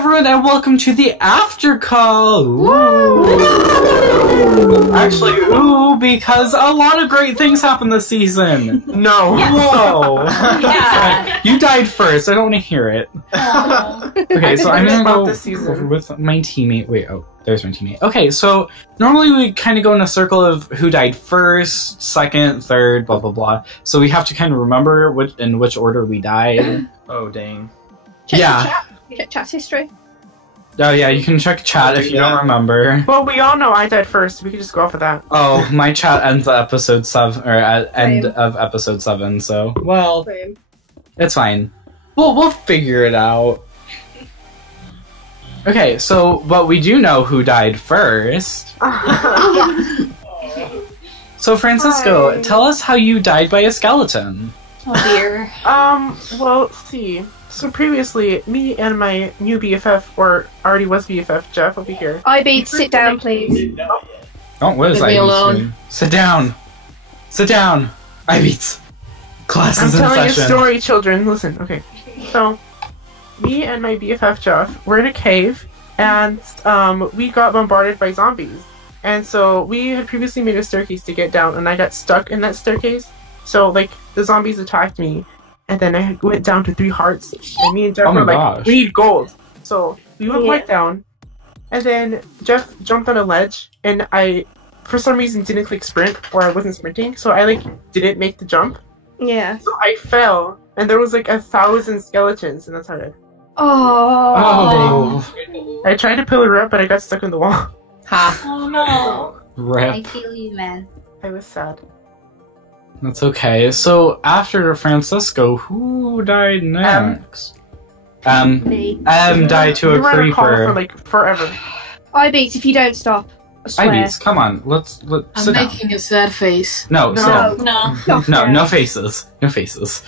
everyone, and welcome to the Aftercall! Ooh. Actually, because a lot of great things happened this season. No. Yes. Whoa. Yeah. You died first, I don't want to hear it. Okay, so I'm gonna go this season with my teammate. Wait, oh, there's my teammate. Okay, so normally we kind of go in a circle of who died first, second, third, blah, blah, blah. So we have to kind of remember in which order we died. Oh, dang. Check chat history. Oh yeah, you can check chat if you don't remember. Well, we all know I died first. We can just go off of that. Oh, my chat ends at episode 7, or at end of episode 7. So, well, it's fine. We'll figure it out. Okay, so but we do know who died first. So Francisco, tell us how you died by a skeleton. Oh dear. Well, let's see. So previously, me and my new BFF, or already was BFF, Jeff, over here. IB, sit down, please. Oh, what is Leave me alone. Sit down. Sit down. IBeats. Class is in I'm telling session. a story, children. Listen, okay. So, me and my BFF, Jeff, were in a cave, and we got bombarded by zombies. And so, we had previously made a staircase to get down, and I got stuck in that staircase. So, like, the zombies attacked me. And then I went down to 3 hearts, and me and Jeff were like, we need gold. So we went right down, and then Jeff jumped on a ledge, and I, for some reason, didn't click sprint, or I wasn't sprinting, so I, like, didn't make the jump. Yeah. So I fell, and there was, like, 1,000 skeletons, and that's how I died. Oh. I tried to pillar up, but I got stuck in the wall. Ha. Oh no. Rip. I feel you, man. I was sad. That's okay. So after Francisco, who died next? Me. Died to a creeper. For like forever. IBeats, if you don't stop, I swear. IBeats, come on, let's I'm sit down. making a sad face. No, sit down. No. No faces. No faces.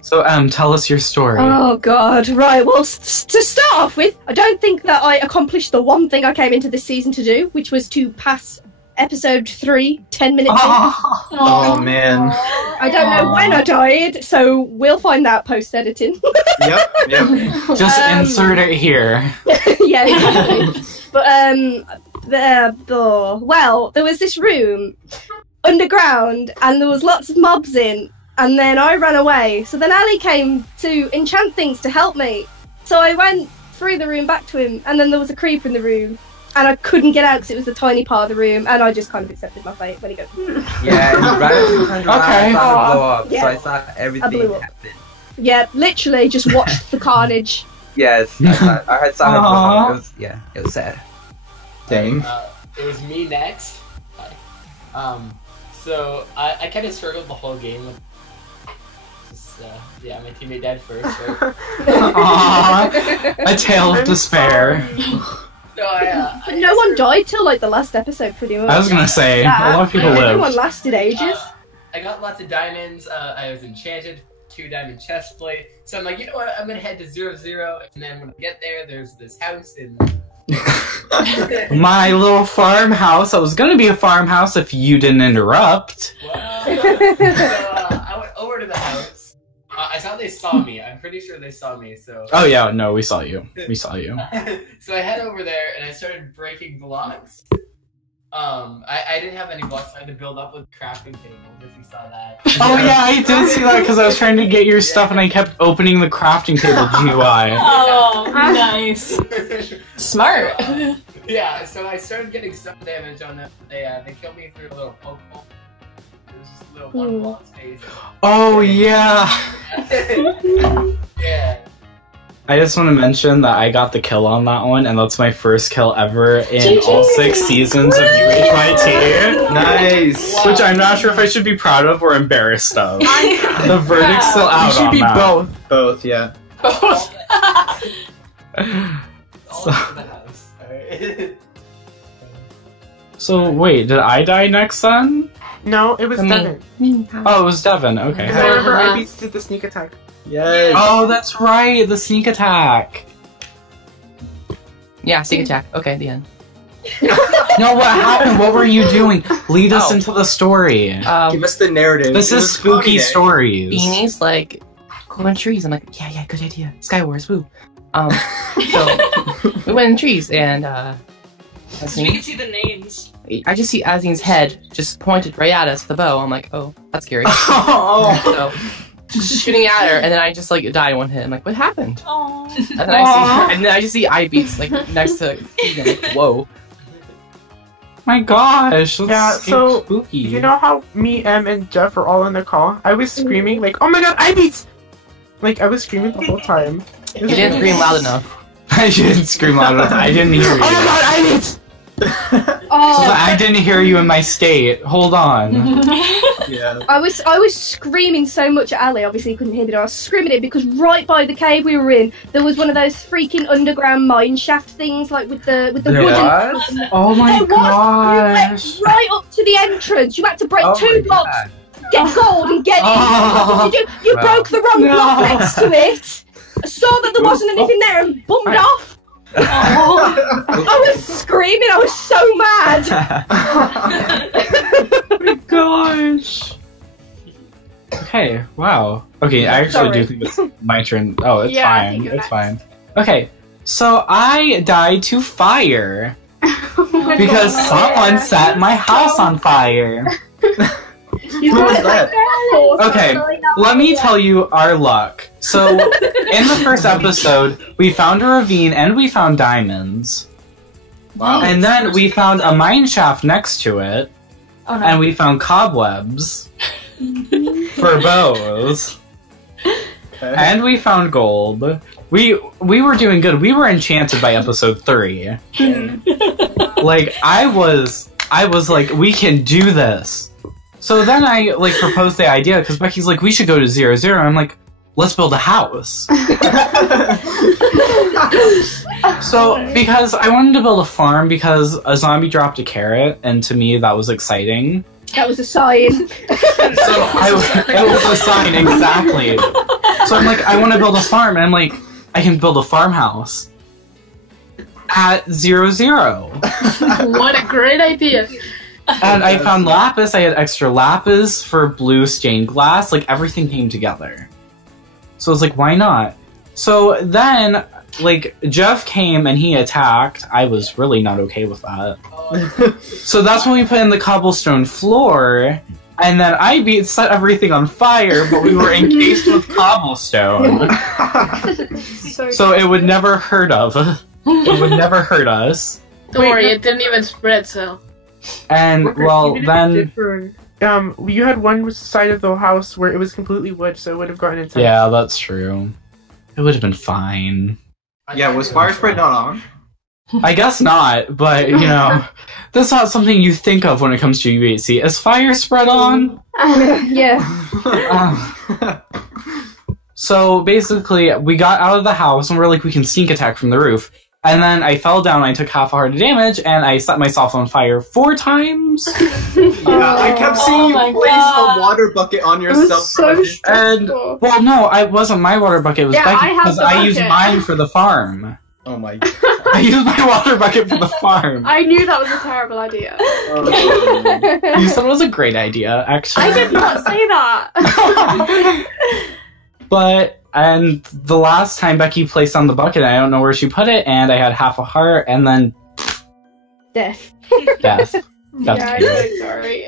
So tell us your story. Oh god, right, well, to start off with, I don't think that I accomplished the one thing I came into this season to do, which was to pass episode 3, 10 minutes in. Oh man. I don't know when I died, so we'll find out post-editing. Yep. Just insert it here. Yeah, exactly. But, well, there was this room underground, and there was lots of mobs in, and then I ran away. So then Ali came to enchant things to help me. So I went through the room back to him, and then there was a creeper in the room. And I couldn't get out because it was the tiny part of the room, and I just kind of accepted my fate when he goes. Yeah, and right as you turned around, I saw it blow up, Yeah. so I saw everything happen. Yeah, literally just watched the carnage. Yes, I saw it blow up. It was sad. Dang. It was me next. Hi. So I kind of struggled the whole game with just, yeah, my teammate died first, right? Aww, a tale of despair. So But no one died till like the last episode, pretty much. I was gonna say, a lot of people Everyone lived. lasted ages. I got lots of diamonds. I was enchanted, 2 diamond chest plate. So I'm like, you know what? I'm gonna head to 0-0, and then when I get there, there's this house in. My little farmhouse. I was gonna be a farmhouse if you didn't interrupt. Wow. So I went over to the house. I saw they saw me. I'm pretty sure they saw me. So. Oh yeah, no, we saw you. We saw you. So I head over there and I started breaking blocks. I didn't have any blocks, so I had to build up with crafting tables. If you saw that. Oh yeah, I did see that because I was trying to get your stuff and I kept opening the crafting table GUI. Oh, nice. Smart. Yeah, so I started getting some damage on them. They killed me through a little poke hole. It was just a little 1 block space. Oh yeah. Yeah. I just want to mention that I got the kill on that one, and that's my first kill ever in all 6 seasons of UHYT. Nice. Wow. Which I'm not sure if I should be proud of or embarrassed of. The verdict's still out You should on be that. both. Both, yeah. All over the house. Alright. So wait, did I die next then? No, it was Devin. Oh, it was Devin. Okay. Because I remember I did the sneak attack. Yes. Oh, that's right, the sneak attack. Yeah, sneak attack. Okay, the end. No, what happened? What were you doing? Lead us into the story. Give us the narrative. This is spooky stories. Beanies, like, go on trees. I'm like, yeah, good idea. Skywars, woo. So we went in trees, and So we can see the names. I just see Azine's head just pointed right at us with the bow. I'm like, oh, that's scary. So just shooting at her, and then I just like die in one hit. I'm like, what happened? Aww. And then I just see eye beats like next to Keegan. Like, whoa. My gosh, that's Yeah, so, spooky. You know how me, Em, and Jeff were all in the call? I was screaming, like, oh my god, eye beats! Like, I was screaming the whole time. You didn't scream loud enough. I didn't scream loud enough. I didn't hear you. Oh my god, eye beats! I didn't hear you in my state. Hold on. Yeah. I was screaming so much at Ali. Obviously, you couldn't hear me. I was screaming it because right by the cave we were in, there was one of those freaking underground mine shaft things, like with the There wooden. was? Oh my There was. gosh. You went right up to the entrance. You had to break Oh 2 my blocks, God. get gold, and get in. Oh. What did you do? You Wow. broke the wrong block No. next to it. I saw that there wasn't anything there and bummed off. I was screaming. I was so mad. Oh my gosh. Okay, wow. Okay, I actually do think it's my turn. Oh, it's Yeah, I fine. think you're It's next. fine. Okay, so I died to fire because someone set my house on fire. Who was that? Okay, let me tell you our luck. So, in the first episode, we found a ravine and we found diamonds. Wow. And then we found a mine shaft next to it, Oh no. and we found cobwebs for bows. Okay. And we found gold. We were doing good. We were enchanted by episode 3. Like, I was like, we can do this. So then I like proposed the idea because Becky's like, we should go to 0-0. I'm like, let's build a house. So because I wanted to build a farm because a zombie dropped a carrot, and to me that was exciting. That was a sign. So it was a sign, exactly. So I'm like, I want to build a farm, and I'm like, I can build a farmhouse at 0-0. What a great idea. And I found lapis. I had extra lapis for blue stained glass. Like, everything came together. So I was like, why not? So then, like, Jeff came and he attacked. I was really not okay with that. So that's when we put in the cobblestone floor. And then I set everything on fire, but we were encased with cobblestone. So it would never hurt It would never hurt us. Don't worry, it didn't even spread, so. And, well, Even if then... it differed, you had one side of the house where it was completely wood, so it would have gotten intense. Yeah, that's true. It would have been fine. Yeah, was fire spread not on? I guess not, but, you know, that's not something you think of when it comes to UHC. Is fire spread on? Yeah. So, basically, we got out of the house, and we're like, we can sneak attack from the roof. And then I fell down, I took half a heart of damage, and I set myself on fire 4 times. Yeah, I kept seeing Oh you my place God. a water bucket on It was yourself. so And, stressful. well, no, it wasn't my water bucket, it was Yeah, Becky, I have because the I used bucket. mine for the farm. Oh my god. I used my water bucket for the farm. I knew that was a terrible idea. Oh, You said it was a great idea, actually. I did not say that. But, and the last time Becky placed on the bucket, I don't know where she put it, and I had half a heart, and then Death. death. Yeah, I'm so sorry.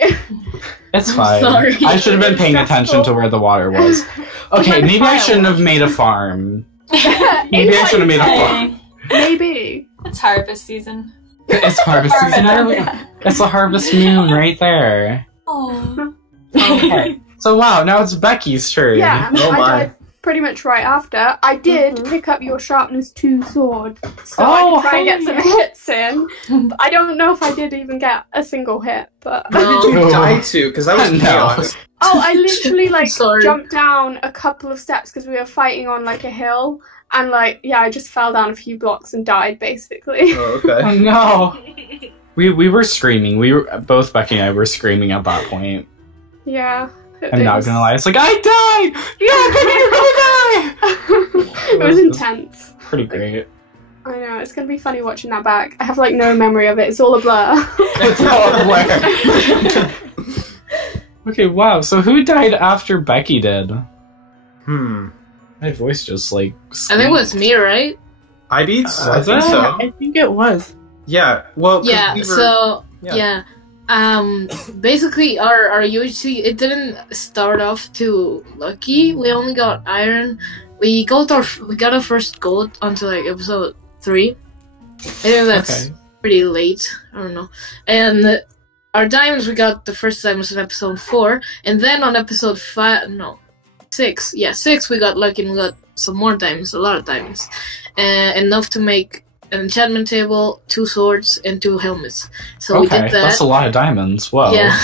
It's fine. sorry. I should have been paying Stressful. attention to where the water was. Okay, maybe I shouldn't have made a farm. Maybe I should have made a farm. Maybe. It's harvest season. It's harvest season. There we go. It's the harvest moon right there. Oh. Okay. So wow, now it's Becky's turn. Yeah, Oh I my. died pretty much right after. I did pick up your sharpness 2 sword, so I Oh, could try and get some hey. hits in. But I don't know if I did even get a single hit, but... Where did you No. die to? Because I was No. chaos. Oh, I literally, like, Sorry. jumped down a couple of steps because we were fighting on, like, a hill. And, like, yeah, I just fell down a few blocks and died, basically. Oh, okay. Oh no. We were screaming. We were both Becky and I were screaming at that point. Yeah. I'm not gonna lie. It's like I died. Yeah, Becky, you're gonna die. It was intense. Pretty great. I know, it's gonna be funny watching that back. I have, like, no memory of it. It's all a blur. It's all a blur. Okay, wow. So who died after Becky did? Hmm. My voice just like. I think it was me, right? Eye beads? I Was think it? so. I think it was. Yeah. Well, 'cause Yeah. we were- So yeah. basically our UHC, it didn't start off too lucky. We only got iron. We got our first gold until like episode 3. I think that's pretty late. I don't know. And our diamonds we got the first diamonds in episode 4, and then on episode 6. Yeah, 6 we got lucky and we got some more diamonds, a lot of diamonds, enough to make an enchantment table, 2 swords, and 2 helmets. So we did that. That's a lot of diamonds. Whoa. Yeah,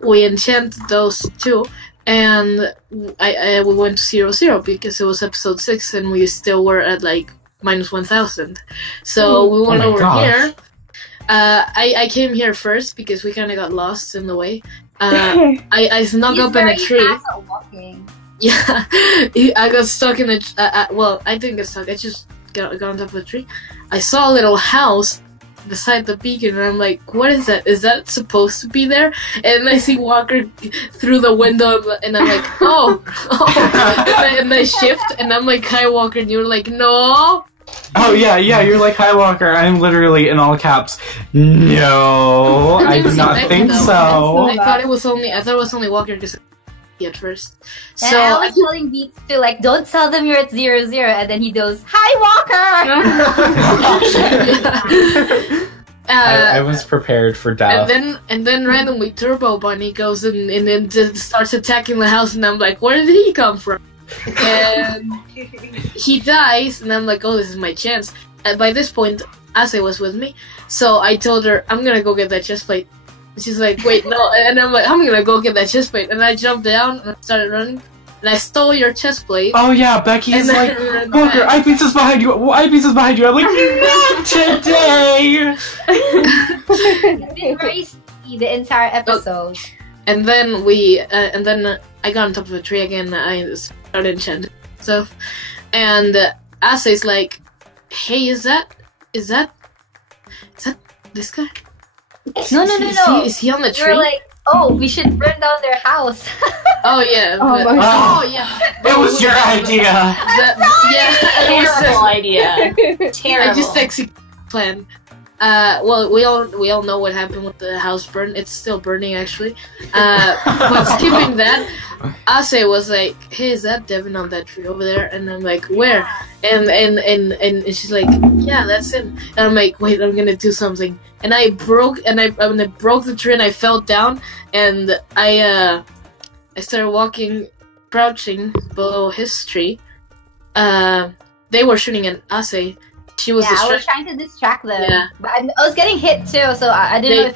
we enchanted those too, and we went to 0-0 because it was episode 6, and we still were at like -1000. So we went over here. I came here first because we kind of got lost in the way. I snuck up in a tree. Yeah, I got stuck in a. Well, I didn't get stuck. I just got on top of a tree. I saw a little house beside the beacon, and I'm like, "What is that? Is that supposed to be there?" And I see Walker through the window, and I'm like, "Oh!" and I shift, and I'm like, "Hi, Walker," and you're like, "No." Oh yeah, you're like, "Hi, Walker." I'm literally in all caps. No, I do not think so. I thought it was only Walker because at first. And So I was telling Beats to like, don't tell them you're at 0-0, and then he goes, "Hi, Walker." I was prepared for death. And then randomly Turbo Bunny goes in and then just starts attacking the house, and I'm like, where did he come from? And he dies, and I'm like, oh, this is my chance. And by this point, Ase was with me, so I told her, I'm gonna go get that chest plate. And she's like, wait, no. And I'm like, I'm gonna go get that chest plate. And I jumped down and I started running, and I stole your chest plate. Oh yeah, Becky's like, Walker, Eyepiece is behind you. Eyepiece is behind you. I'm like, not today. It's been very steady the entire episode. And then I got on top of a tree again. I started enchanting stuff, and Ase's like, "Hey, is that this guy? No. Is he on the tree?" We're like, oh, we should burn down their house. Oh yeah. Yeah. It was your idea. Terrible idea. Terrible. I just executed the plan. Well, we all know what happened with the house burn. It's still burning, actually. But skipping that, Ase was like, "Hey, is that Devin on that tree over there?" And I'm like, "Where?" And she's like, "Yeah, that's him." And I'm like, "Wait, I'm gonna do something." And I broke the tree, and I fell down, and I started walking, crouching below his tree. They were shooting at Ase. She was I was trying to distract them. Yeah. But I was getting hit too, so I didn't know if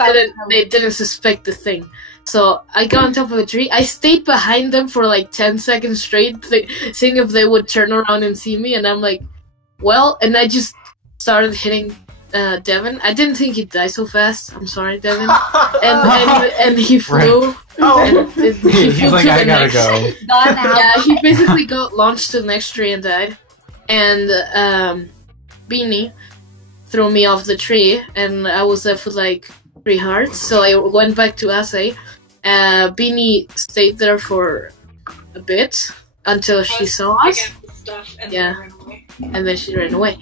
They didn't suspect the thing. So I got on top of a tree. I stayed behind them for like 10 seconds straight, seeing if they would turn around and see me. And I'm like, well, and I just started hitting Devin. I didn't think he'd die so fast. I'm sorry, Devin. And he flew. He flew He's like, I gotta go. Yeah, he basically got launched to the next tree and died. And Beanie threw me off the tree, and I was left with like 3 hearts. So I went back to Ase. Beanie stayed there for a bit until she saw us. And then she ran away.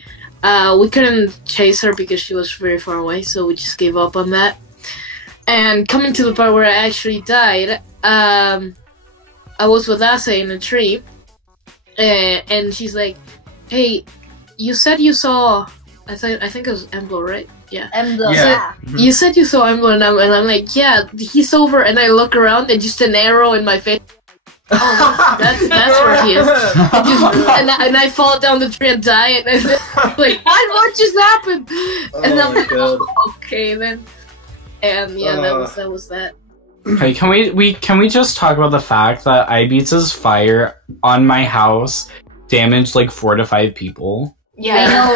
We couldn't chase her because she was very far away, so we just gave up on that. And coming to the part where I actually died, I was with Ase in a tree, and she's like, "Hey, you said you saw." I think it was Emblo, right? Yeah. Emblo. Yeah. You said you saw Emblo, and I'm like, yeah, he's over. And I look around, and just an arrow in my face. Oh, that's where he is. And I fall down the tree and die. And I'm like, what just happened? And I'm like, oh, okay then. And yeah, that was that. Okay, can we just talk about the fact that Ibeats' fire on my house damaged like 4 to 5 people? Yeah.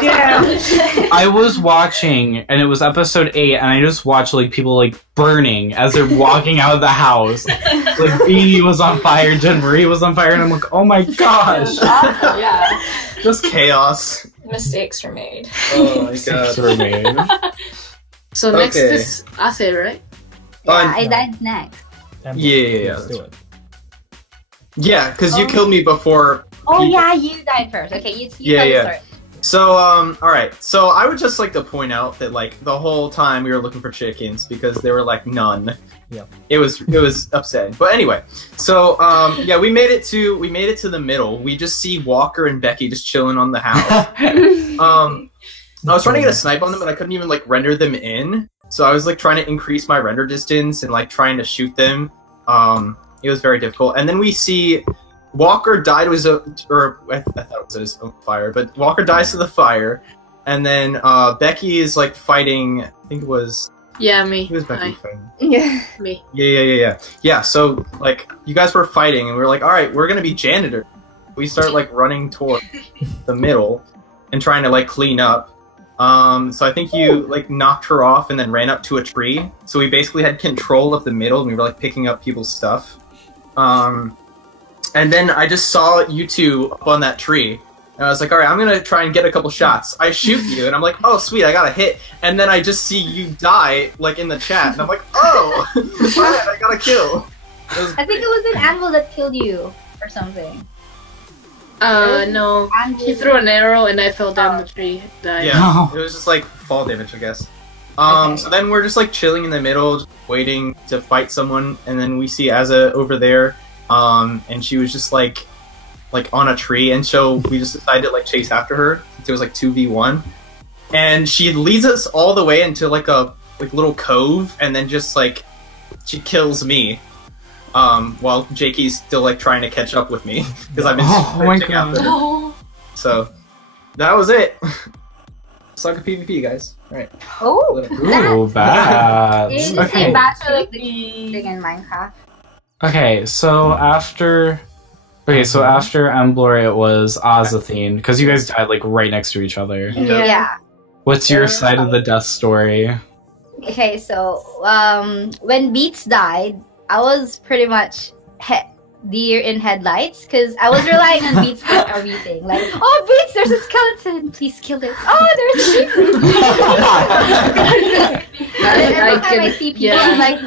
I was watching, and it was episode 8, and I just watched like people like burning as they're walking out of the house. Like Beanie was on fire, Jen Marie was on fire, and I'm like, oh my gosh! Yeah, just chaos. Mistakes were made. Oh my Mistakes were made. So next is Ase, right? Yeah, I died next. Yeah. Let's do it. Yeah, because you killed me before. Oh yeah, you died first. Okay, you yeah. Start. So, alright. So, I would just like to point out that, like, the whole time we were looking for chickens because there were, like, none. Yeah. It was upsetting. But anyway, so, yeah, we made it to the middle. We just see Walker and Becky just chilling on the house. I was trying to get a snipe on them, but I couldn't even, like, render them in. So I was, like, trying to increase my render distance and, like, trying to shoot them. It was very difficult. And then we see Walker died I thought it was his own fire, but Walker dies to the fire. And then, Becky is, like, fighting, I think it was... Yeah, me. Who was Becky fighting? Yeah. Me. Yeah. Yeah, so, like, you guys were fighting, and we were like, alright, we're gonna be janitor. We start, like, running toward the middle and trying to, like, clean up. So I think you, like, knocked her off and then ran up to a tree. So we basically had control of the middle, and we were, like, picking up people's stuff. And then I just saw you two up on that tree. And I was like, alright, I'm gonna try and get a couple shots. I shoot you, and I'm like, oh, sweet, I got a hit. And then I just see you die, like, in the chat. And I'm like, oh, I got a kill. I think it was an anvil that killed you, or something. No. He threw an arrow and I fell down the tree. Died. Yeah, it was just like fall damage, I guess. So then we're just like chilling in the middle, just waiting to fight someone, and then we see Azza over there, and she was just like on a tree, and so we just decided to like chase after her. It was like 2v1, and she leads us all the way into like a little cove, and then just like she kills me. While Jakey's still like trying to catch up with me because I've been sprinting after her. So that was it. Suck a PvP, guys. All right. Oh, bad. Okay. Bats are like the thing in Minecraft. Okay, so after Emblor, it was Azathine because you guys died like right next to each other. Yeah. What's your side of the death story? Okay, so when Beats died, I was pretty much deer in headlights because I was relying on Beats for everything. Like, oh, Beats, there's a skeleton. Please kill it. Oh, there's a creeper. Every time I see people, I'm like,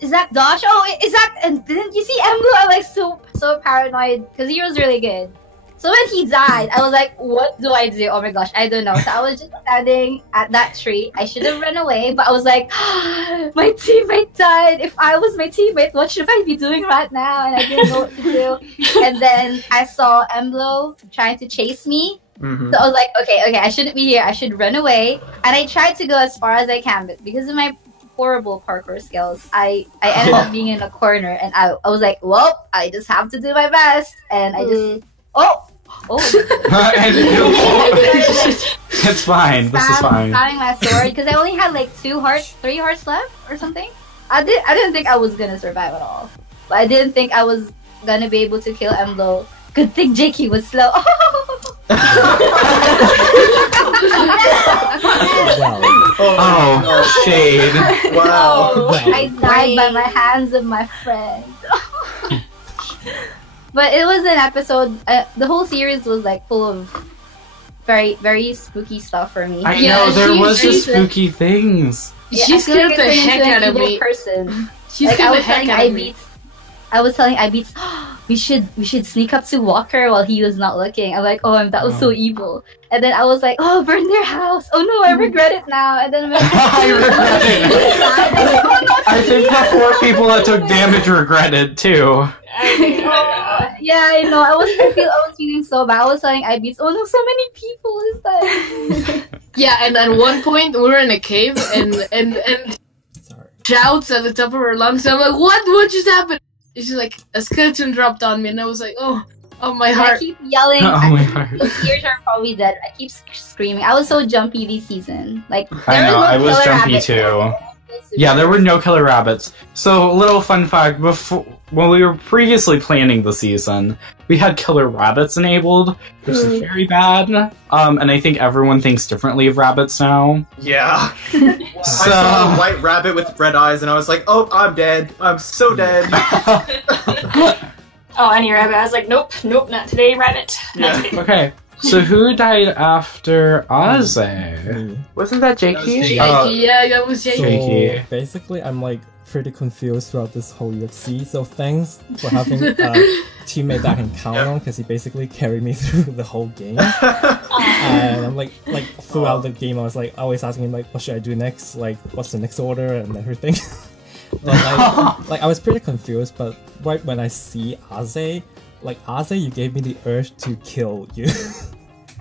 is that Dosh? Oh, is that? And didn't you see Emblem? I'm like so paranoid because he was really good. So when he died, I was like, what do I do? Oh my gosh, I don't know. So I was just standing at that tree. I should have run away, but I was like, my teammate died. If I was my teammate, what should I be doing right now? And I didn't know what to do. And then I saw Emblo trying to chase me. Mm-hmm. So I was like, okay, I shouldn't be here. I should run away. And I tried to go as far as I can, but because of my horrible parkour skills, I ended up being in a corner. And I was like, well, I just have to do my best. And I just... It's fine. This is fine. Spamming my sword because I only had like 3 hearts left or something. I didn't think I was gonna survive at all, but I didn't think I was gonna be able to kill Emlo. Good thing Jakey was slow. Shade! Wow! I died by my hands of my friend. But it was an episode, the whole series was like full of very, very spooky stuff for me. I know, there was just spooky things. She scared the heck out of me. She scared the heck out of me. I was telling Ibeats, we should sneak up to Walker while he was not looking. I'm like, that was so evil. And then I was like, burn their house. Oh no, I regret it now. And then I'm like, I regret it. I think the 4 people that took damage regretted too. Yeah, I know. I was feeling so bad. I was telling Ibeats, oh no, so many people is that. Yeah, and at one point we were in a cave and shouts at the top of her lungs. I'm like, what just happened? And she's like, a skeleton dropped on me, and I was like, oh my heart. I keep yelling. Oh my heart. His ears are probably dead. I keep screaming. I was so jumpy this season. Like I was jumpy too. Yeah, there were no killer rabbits. So, little fun fact, when we were previously planning the season, we had killer rabbits enabled, which is very bad. And I think everyone thinks differently of rabbits now. Yeah. I saw a white rabbit with red eyes, and I was like, oh, I'm dead. I'm so dead. Any rabbit. I was like, nope, not today, rabbit. Yeah. Okay. So who died after Ozzy? Wasn't that Jakey? Yeah, that was Jakey. Jakey. So basically, I'm like pretty confused throughout this whole UFC. So thanks for having a teammate that I can count on, because he basically carried me through the whole game. And I'm like throughout the game, I was like always asking him like, what should I do next? Like, what's the next order and everything. Like I was pretty confused, but right when I see Aze, like Aze, you gave me the urge to kill you.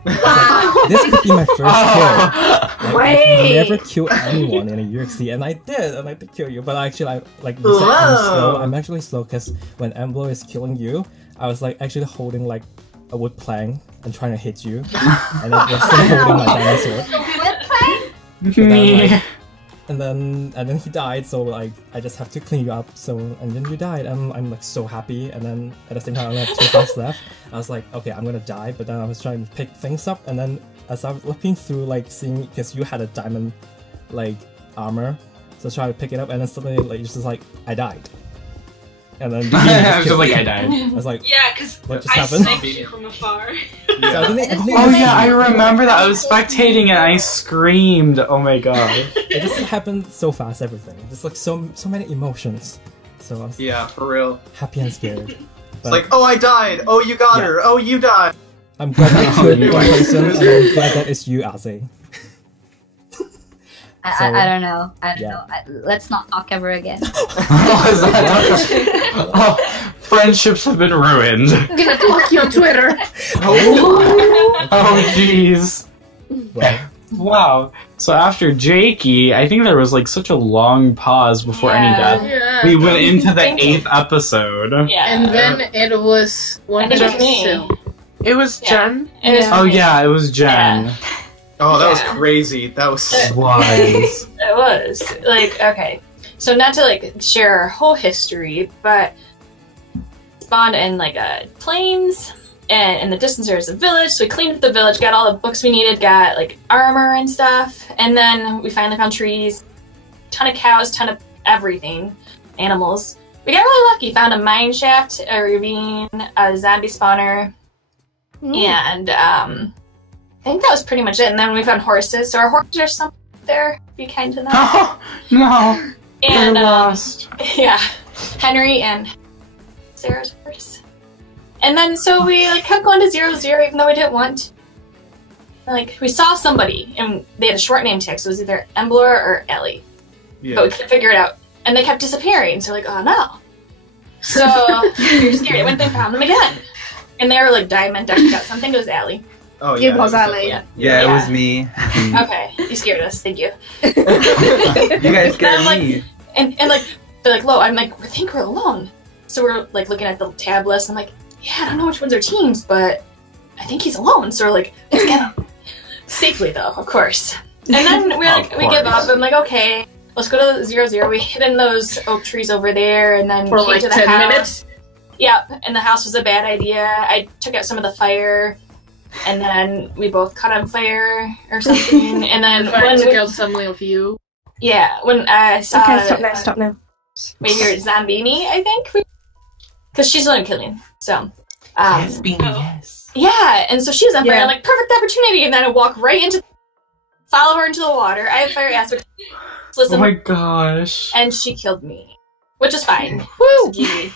Like, this could be my first kill. Like, I've never killed anyone in a UXC, and I did kill you. But actually, I'm slow. I'm actually slow because when Emblo is killing you, I was like actually holding like a wood plank and trying to hit you, and then was still holding my dinosaur. Wood plank? And then he died, so like I just have to clean you up. So and then you died, and I'm like so happy. And then at the same time, I have 2 hearts left. I was like, okay, I'm gonna die. But then I was trying to pick things up, and then as I was looking through, like seeing, because you had a diamond like armor, so I tried to pick it up, and then suddenly like it's just like I died. And then I was just like, I died. I was like, yeah, because I sniped you from afar. So I remember that. I was spectating and I screamed. Oh my god! It just happened so fast. Everything, just like so many emotions. So I was for real. Happy and scared. It's like, oh, I died. Oh, you got her. Oh, you died. I'm glad that I killed one person, and I'm glad that it's you, Aze. I don't know. I don't know. Let's not talk ever again. Friendships have been ruined. I'm gonna block you on Twitter. Oh jeez. Wow. So after Jakey, I think there was like such a long pause before any death. Yeah. We went into the 8th episode. Yeah. And then it was one of me. It was Jen. Oh yeah, it was Jen. Yeah. Oh, that was crazy. That was wise. It was like, okay, so not to like share our whole history, but spawned in like plains, and in the distance there was a village. So we cleaned up the village, got all the books we needed, got like armor and stuff, and then we finally found trees, ton of cows, ton of everything, animals. We got really lucky. Found a mine shaft, a ravine, a zombie spawner, and I think that was pretty much it. And then we found horses. So our horses are somewhere there. Be kind to them. Oh, no. And they're lost. Yeah, Henry and Sarah's horse. And then so we like kept going to 0-0 even though we didn't want to. Like we saw somebody and they had a short name tag, so it was either Emblor or Ellie. Yeah. But we couldn't figure it out. And they kept disappearing. So we're like, oh no. So we were scared. I went and found them again. And they were like diamond decked out. Something was Ellie. Oh yeah, it was Ali. Yeah, it was me. Okay, you scared us. Thank you. You guys scared me. And like they're like, "Lo," I'm like, "We think we're alone." So we're like looking at the tab list. I'm like, "Yeah, I don't know which ones are teams, but I think he's alone." So we're like, "Let's get him safely, though, of course." And then we're like, we give up. I'm like, "Okay, let's go to 0-0." We hid in those oak trees over there, and then for came like to the 10 house. minutes. Yep, and the house was a bad idea. I took out some of the fire. And then we both caught on fire or something. And then I took out some of you. Yeah, when I saw. Okay, stop now. Maybe you're Zambini, I think, because she's the one killing. So. Yes, Beanie, yes. Yeah, and so she was on fire. I'm like, perfect opportunity, and then I walk right into, follow her into the water. I have fire aspect. Listen. Oh my gosh. And she killed me, which is fine. Woo!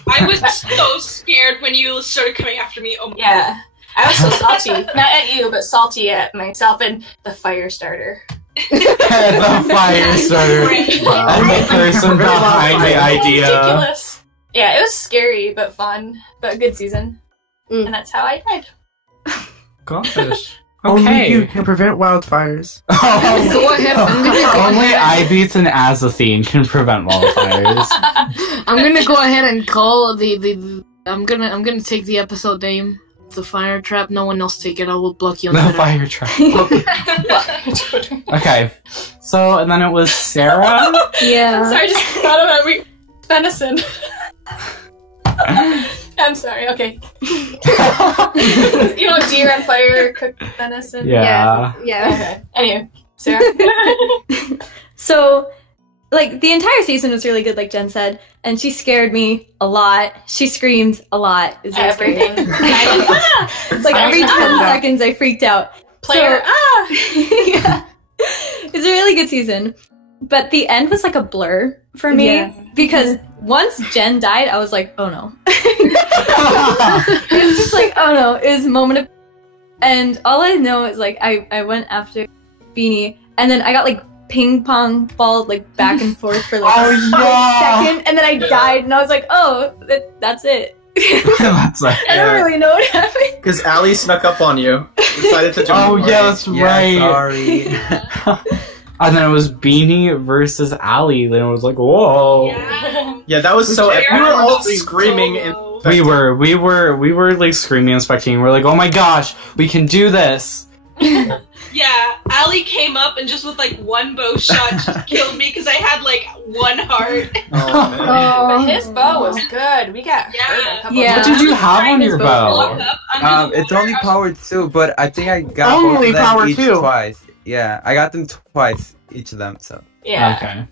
I was so scared when you started coming after me. Oh my God. I was so salty. Not at you, but salty at myself and the fire starter. The fire starter. I'm the person behind the idea. Ridiculous. Yeah, it was scary, but fun. But a good season. And that's how I died. Gosh. Only Okay. you can prevent wildfires. Go ahead. Only Ibeats and Azathene can prevent wildfires. I'm gonna go ahead and call the I'm gonna take the episode name. The fire trap. No one else take it. I will block you on The Twitter. fire trap. Okay. So, and then it was Sarah? Yeah. I'm sorry, I just thought about venison. I'm sorry, okay. You know, deer on fire, cooked venison? Yeah. Yeah. Okay. Anyway, Sarah? So, like the entire season was really good, like Jen said, and she scared me a lot. She screamed a lot. It was Everything. like every 10 seconds, I freaked out. Player, yeah, it's a really good season, but the end was like a blur for me because once Jen died, I was like, oh no. It was just like, oh no. It was a moment of, and all I know is like I went after Beanie, and then I got like ping pong balled like back and forth for like a second, and then I died, and I was like, oh, that's it. That's like, I don't really know what happened. Because Allie snuck up on you, decided to jump. Oh yeah, that's right. Sorry. And then it was Beanie versus Allie. Then it was like, whoa. Yeah, that was so. We were all screaming. We were like screaming and spectating. We're like, oh my gosh, we can do this. Yeah, Allie came up and just with like one bow shot just killed me because I had like one heart. But his bow was good. We got hurt a couple What did you have on your bow? It's only power 2, but I think I got Only both of them power each 2. twice. Yeah, I got them twice, each of them. So yeah. Okay.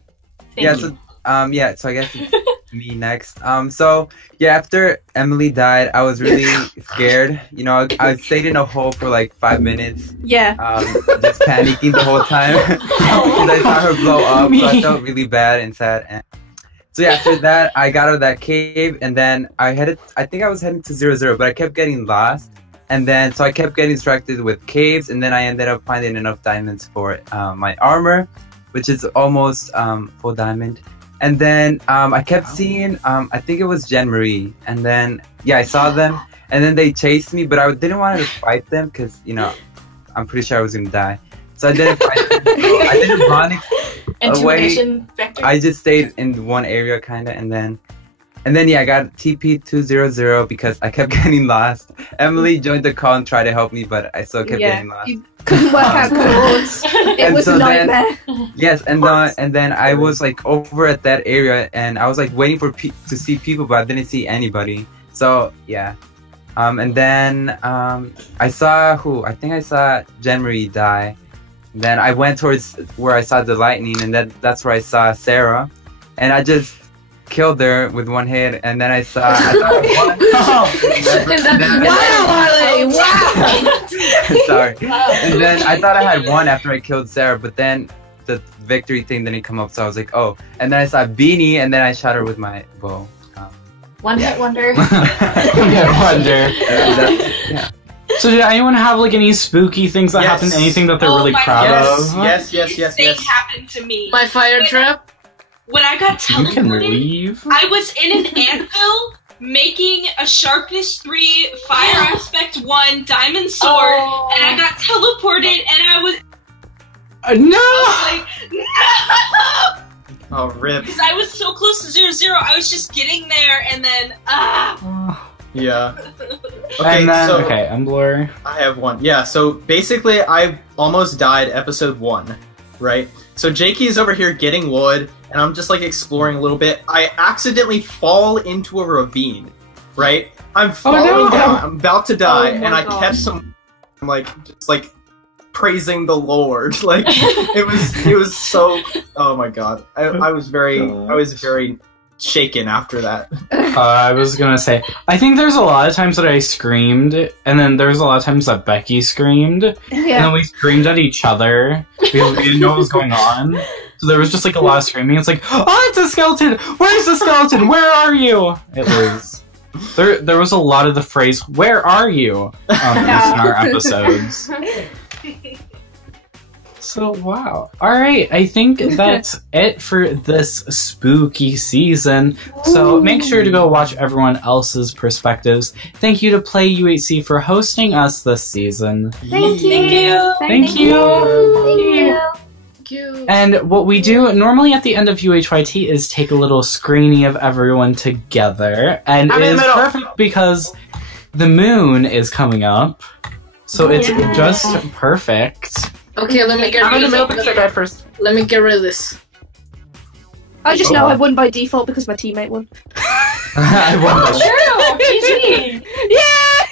So I guess it's me next. So yeah, after Emily died, I was really scared. You know, I stayed in a hole for like 5 minutes. Yeah. Just panicking the whole time because I saw her blow up. So I felt really bad and sad. And so yeah, after that, I got out of that cave, and then I think I was heading to 0-0, but I kept getting lost. And then, so I kept getting distracted with caves, and then I ended up finding enough diamonds for my armor, which is almost full diamond. And then I kept seeing, I think it was Jen Marie, and then, yeah, I saw them, and then they chased me, but I didn't want to fight them, because, you know, I'm pretty sure I was going to die. So I didn't fight them. I didn't run away. I just stayed in one area, kind of, and then, yeah, I got TP 200 because I kept getting lost. Emily joined the call and tried to help me, but I still kept getting lost. You couldn't work out codes. It was a nightmare. Yes, and then I was like over at that area, and I was like waiting for to see people, but I didn't see anybody. So yeah, and then I saw Jen Marie die. Then I went towards where I saw the lightning, and that's where I saw Sarah, and I just killed her with one hit, and then I thought one. Wow! Sorry. And then I thought I had one after I killed Sarah, but then the victory thing didn't come up, so I was like, oh. And then I saw Beanie, and then I shot her with my bow. One hit wonder. One hit wonder. Yeah. So did anyone have like any spooky things that happened? Anything that they're really proud of? Yes. Thing happened to me. My fire trap. When I got teleported, you can leave. I was in an anvil making a sharpness 3, fire aspect 1 diamond sword, and I got teleported, and I was no. I was like, no. Oh, rip. Because I was so close to 0-0, I was just getting there, and then Yeah. Okay, and then, Embler. I have one. Yeah. So basically, I almost died episode 1, right? So Jakey is over here getting wood, and I'm just like exploring a little bit. I accidentally fall into a ravine, right? I'm falling down. I'm about to die, and I catch some. I'm like just like praising the Lord. Like it was so. Oh my god! I was very shaken after that. I was gonna say, I think there's a lot of times that I screamed, and then there's a lot of times that Becky screamed, and then we screamed at each other because we didn't know what was going on. So there was just like a lot of screaming. It's like, oh, it's a skeleton! Where's the skeleton? Where are you? It was there was a lot of the phrase "Where are you?" in our episodes. So, wow. Alright, I think that's it for this spooky season. So, make sure to go watch everyone else's perspectives. Thank you to PlayUHC for hosting us this season. Thank you. Thank you. And what we do normally at the end of UHYT is take a little screening of everyone together. And it is perfect because the moon is coming up. So, it's just perfect. Okay, let me get rid of this. Let me get rid of this. I just know I won by default because my teammate won. I won by True! GG! Yeah!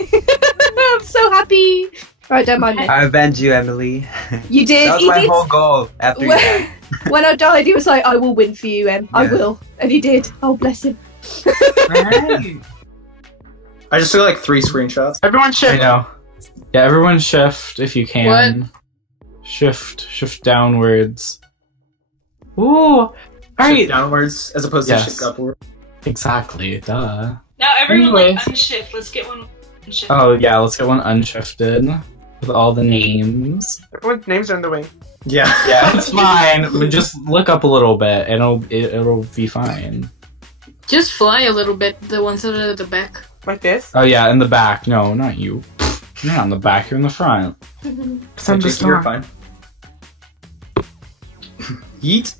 I'm so happy! Right, don't mind me. I avenge you, Emily. You did. That was you my did. whole goal after you died. When I died, he was like, "I will win for you, Em. I Yeah. will," and he did. Oh, bless him. I just took like 3 screenshots. Everyone I shift. know. Yeah, everyone shift if you can. Shift downwards. Ooh. Alright. Shift downwards as opposed to Yes. shift upward. Exactly. Duh. Now everyone like Anyways. unshift. Let's get one unshift. Oh yeah, let's get one unshifted with all the names. Everyone's names are in the way. Yeah. Yeah, it's fine. But just look up a little bit, and it'll be fine. Just fly a little bit, the ones that are at the back. Like this? Oh yeah, in the back. No, not you. You're not in the back. You're in the front. Some just You're not. fine. Yeet.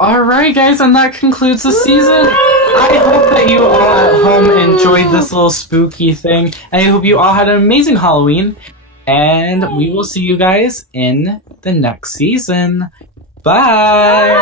Alright, guys, and that concludes the season. I hope that you all at home enjoyed this little spooky thing, and I hope you all had an amazing Halloween. And we will see you guys in the next season. Bye!